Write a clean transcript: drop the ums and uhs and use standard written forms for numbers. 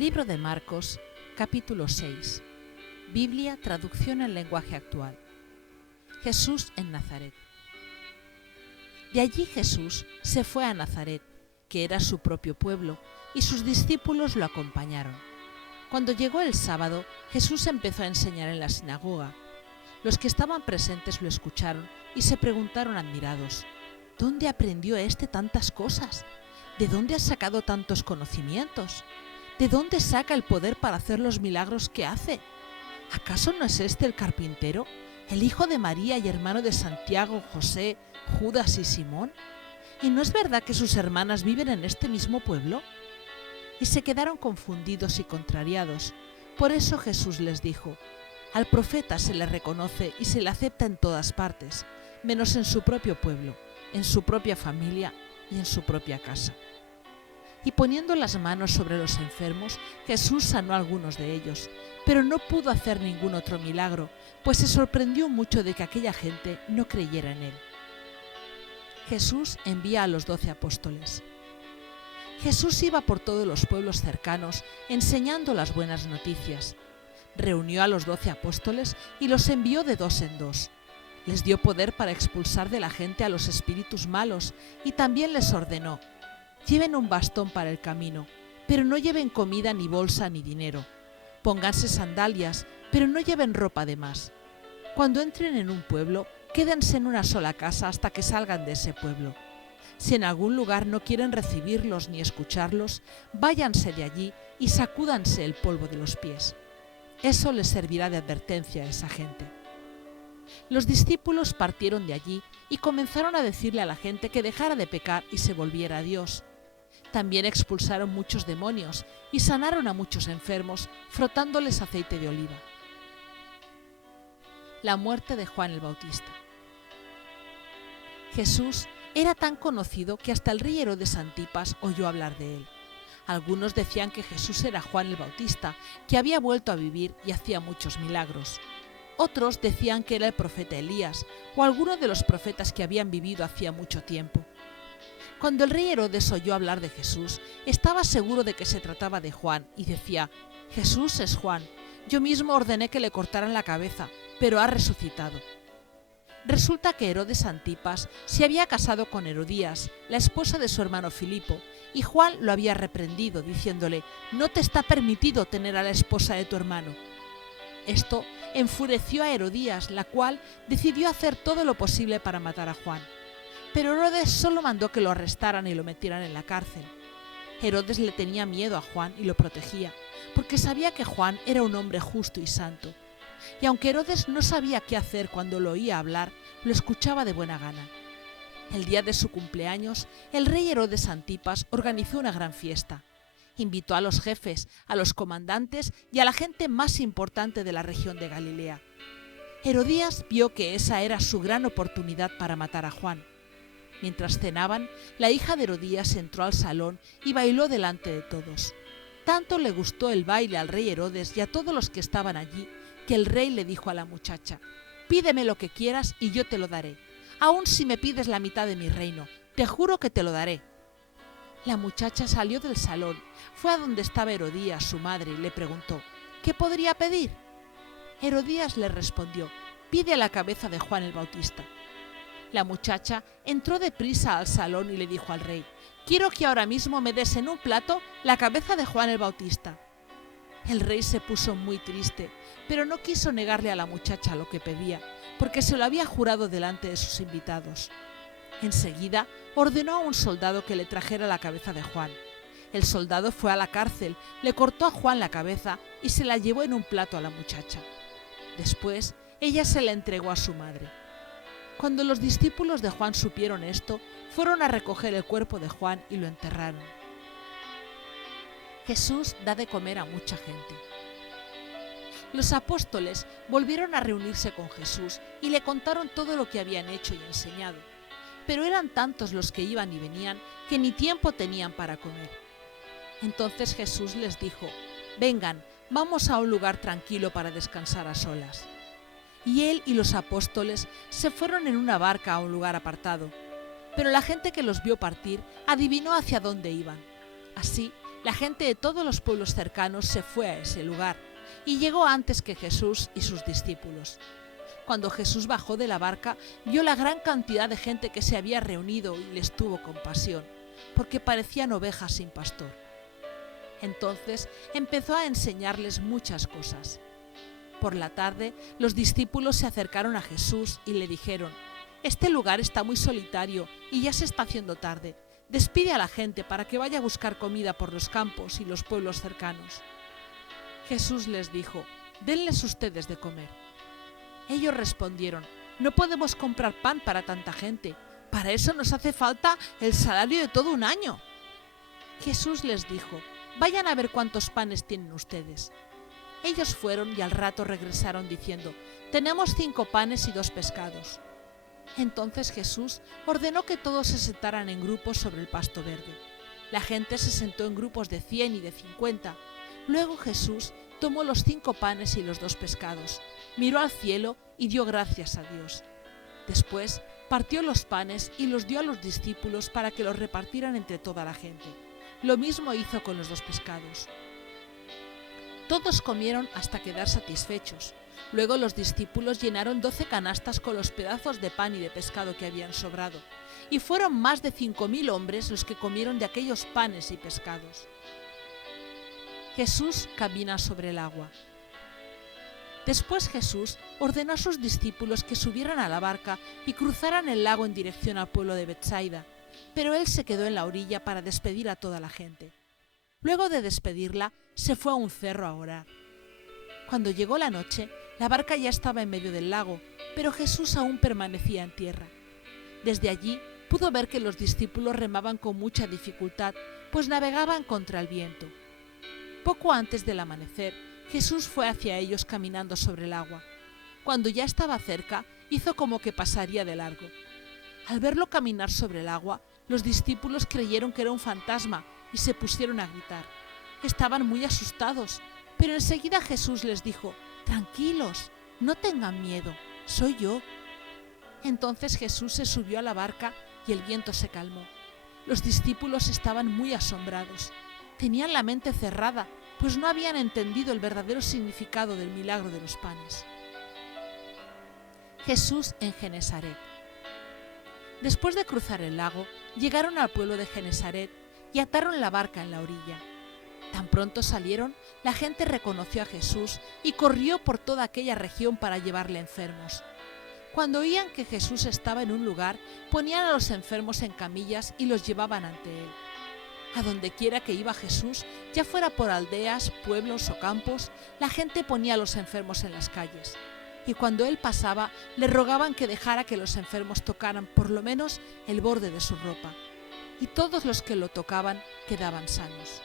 Libro de Marcos, capítulo 6. Biblia, traducción en lenguaje actual. Jesús en Nazaret. De allí Jesús se fue a Nazaret, que era su propio pueblo, y sus discípulos lo acompañaron. Cuando llegó el sábado, Jesús empezó a enseñar en la sinagoga. Los que estaban presentes lo escucharon y se preguntaron admirados: ¿dónde aprendió éste tantas cosas? ¿De dónde ha sacado tantos conocimientos? ¿De dónde saca el poder para hacer los milagros que hace? ¿Acaso no es este el carpintero, el hijo de María y hermano de Santiago, José, Judas y Simón? ¿Y no es verdad que sus hermanas viven en este mismo pueblo? Y se quedaron confundidos y contrariados. Por eso Jesús les dijo: al profeta se le reconoce y se le acepta en todas partes, menos en su propio pueblo, en su propia familia y en su propia casa. Y poniendo las manos sobre los enfermos, Jesús sanó a algunos de ellos, pero no pudo hacer ningún otro milagro, pues se sorprendió mucho de que aquella gente no creyera en él. Jesús envía a los 12 apóstoles. Jesús iba por todos los pueblos cercanos enseñando las buenas noticias. Reunió a los 12 apóstoles y los envió de 2 en 2. Les dio poder para expulsar de la gente a los espíritus malos y también les ordenó: lleven un bastón para el camino, pero no lleven comida ni bolsa ni dinero. Pónganse sandalias, pero no lleven ropa de más. Cuando entren en un pueblo, quédense en una sola casa hasta que salgan de ese pueblo. Si en algún lugar no quieren recibirlos ni escucharlos, váyanse de allí y sacúdanse el polvo de los pies. Eso les servirá de advertencia a esa gente. Los discípulos partieron de allí y comenzaron a decirle a la gente que dejara de pecar y se volviera a Dios. También expulsaron muchos demonios y sanaron a muchos enfermos, frotándoles aceite de oliva. La muerte de Juan el Bautista. Jesús era tan conocido que hasta el rey Herodes Antipas oyó hablar de él. Algunos decían que Jesús era Juan el Bautista, que había vuelto a vivir y hacía muchos milagros. Otros decían que era el profeta Elías o alguno de los profetas que habían vivido hacía mucho tiempo. Cuando el rey Herodes oyó hablar de Jesús, estaba seguro de que se trataba de Juan y decía: Jesús es Juan, yo mismo ordené que le cortaran la cabeza, pero ha resucitado. Resulta que Herodes Antipas se había casado con Herodías, la esposa de su hermano Filipo, y Juan lo había reprendido, diciéndole: no te está permitido tener a la esposa de tu hermano. Esto enfureció a Herodías, la cual decidió hacer todo lo posible para matar a Juan. Pero Herodes solo mandó que lo arrestaran y lo metieran en la cárcel. Herodes le tenía miedo a Juan y lo protegía, porque sabía que Juan era un hombre justo y santo. Y aunque Herodes no sabía qué hacer cuando lo oía hablar, lo escuchaba de buena gana. El día de su cumpleaños, el rey Herodes Antipas organizó una gran fiesta. Invitó a los jefes, a los comandantes y a la gente más importante de la región de Galilea. Herodías vio que esa era su gran oportunidad para matar a Juan. Mientras cenaban, la hija de Herodías entró al salón y bailó delante de todos. Tanto le gustó el baile al rey Herodes y a todos los que estaban allí, que el rey le dijo a la muchacha: pídeme lo que quieras y yo te lo daré. Aun si me pides la mitad de mi reino, te juro que te lo daré. La muchacha salió del salón, fue a donde estaba Herodías, su madre, y le preguntó: ¿qué podría pedir? Herodías le respondió: pide la cabeza de Juan el Bautista. La muchacha entró deprisa al salón y le dijo al rey: quiero que ahora mismo me des en un plato la cabeza de Juan el Bautista. El rey se puso muy triste, pero no quiso negarle a la muchacha lo que pedía, porque se lo había jurado delante de sus invitados. Enseguida ordenó a un soldado que le trajera la cabeza de Juan. El soldado fue a la cárcel, le cortó a Juan la cabeza y se la llevó en un plato a la muchacha. Después, ella se la entregó a su madre. Cuando los discípulos de Juan supieron esto, fueron a recoger el cuerpo de Juan y lo enterraron. Jesús da de comer a mucha gente. Los apóstoles volvieron a reunirse con Jesús y le contaron todo lo que habían hecho y enseñado. Pero eran tantos los que iban y venían que ni tiempo tenían para comer. Entonces Jesús les dijo: vengan, vamos a un lugar tranquilo para descansar a solas. Y él y los apóstoles se fueron en una barca a un lugar apartado. Pero la gente que los vio partir adivinó hacia dónde iban. Así La gente de todos los pueblos cercanos se fue a ese lugar y llegó antes que Jesús y sus discípulos. Cuando Jesús bajó de la barca, vio la gran cantidad de gente que se había reunido y les tuvo compasión, porque parecían ovejas sin pastor. Entonces empezó a enseñarles muchas cosas. Por la tarde, los discípulos se acercaron a Jesús y le dijeron: «Este lugar está muy solitario y ya se está haciendo tarde. Despide a la gente para que vaya a buscar comida por los campos y los pueblos cercanos». Jesús les dijo: «Denles ustedes de comer». Ellos respondieron: «No podemos comprar pan para tanta gente. Para eso nos hace falta el salario de todo un año». Jesús les dijo: «Vayan a ver cuántos panes tienen ustedes». Ellos fueron y al rato regresaron diciendo: «Tenemos 5 panes y 2 pescados». Entonces Jesús ordenó que todos se sentaran en grupos sobre el pasto verde. La gente se sentó en grupos de 100 y de 50. Luego Jesús tomó los 5 panes y los 2 pescados, miró al cielo y dio gracias a Dios. Después partió los panes y los dio a los discípulos para que los repartieran entre toda la gente. Lo mismo hizo con los 2 pescados. Todos comieron hasta quedar satisfechos. Luego los discípulos llenaron 12 canastas con los pedazos de pan y de pescado que habían sobrado, y fueron más de 5.000 hombres los que comieron de aquellos panes y pescados. Jesús camina sobre el agua. Después Jesús ordenó a sus discípulos que subieran a la barca y cruzaran el lago en dirección al pueblo de Betsaida, pero él se quedó en la orilla para despedir a toda la gente. Luego de despedirla, se fue a un cerro a orar. Cuando llegó la noche, la barca ya estaba en medio del lago, pero Jesús aún permanecía en tierra. Desde allí pudo ver que los discípulos remaban con mucha dificultad, pues navegaban contra el viento. Poco antes del amanecer, Jesús fue hacia ellos caminando sobre el agua. Cuando ya estaba cerca, hizo como que pasaría de largo. Al verlo caminar sobre el agua, los discípulos creyeron que era un fantasma y se pusieron a gritar. Estaban muy asustados, pero enseguida Jesús les dijo: «Tranquilos, no tengan miedo, soy yo». Entonces Jesús se subió a la barca y el viento se calmó. Los discípulos estaban muy asombrados. Tenían la mente cerrada, pues no habían entendido el verdadero significado del milagro de los panes. Jesús en Genesaret. Después de cruzar el lago, llegaron al pueblo de Genesaret y ataron la barca en la orilla. Tan pronto salieron, la gente reconoció a Jesús y corrió por toda aquella región para llevarle enfermos. Cuando oían que Jesús estaba en un lugar, ponían a los enfermos en camillas y los llevaban ante él. A donde quiera que iba Jesús, ya fuera por aldeas, pueblos o campos, la gente ponía a los enfermos en las calles. Y cuando él pasaba, le rogaban que dejara que los enfermos tocaran por lo menos el borde de su ropa. Y todos los que lo tocaban quedaban sanos.